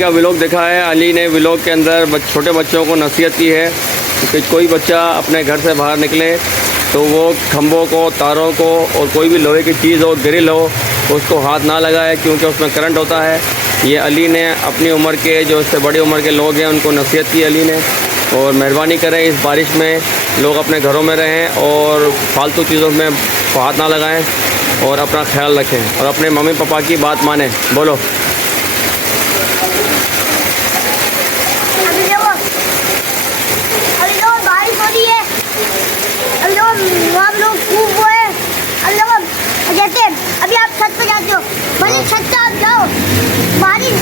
का व्लॉग देखा है। अली ने व्लॉग के अंदर छोटे बच्चों को नसीहत की है कि कोई बच्चा अपने घर से बाहर निकले तो वो खंभों को, तारों को और कोई भी लोहे की चीज़ हो, ग्रिल हो, उसको हाथ ना लगाए क्योंकि उसमें करंट होता है। ये अली ने अपनी उम्र के, जो इससे बड़ी उम्र के लोग हैं, उनको नसीहत की अली ने। और मेहरबानी करें, इस बारिश में लोग अपने घरों में रहें और फालतू चीज़ों में हाथ ना लगाएं और अपना ख्याल रखें और अपने मम्मी पापा की बात मानें। बोलो। बारिश हो रही है, लोग खूब वो है। जैसे अभी आप छत पे जाते हो, भले छत पे आप जाओ, बारिश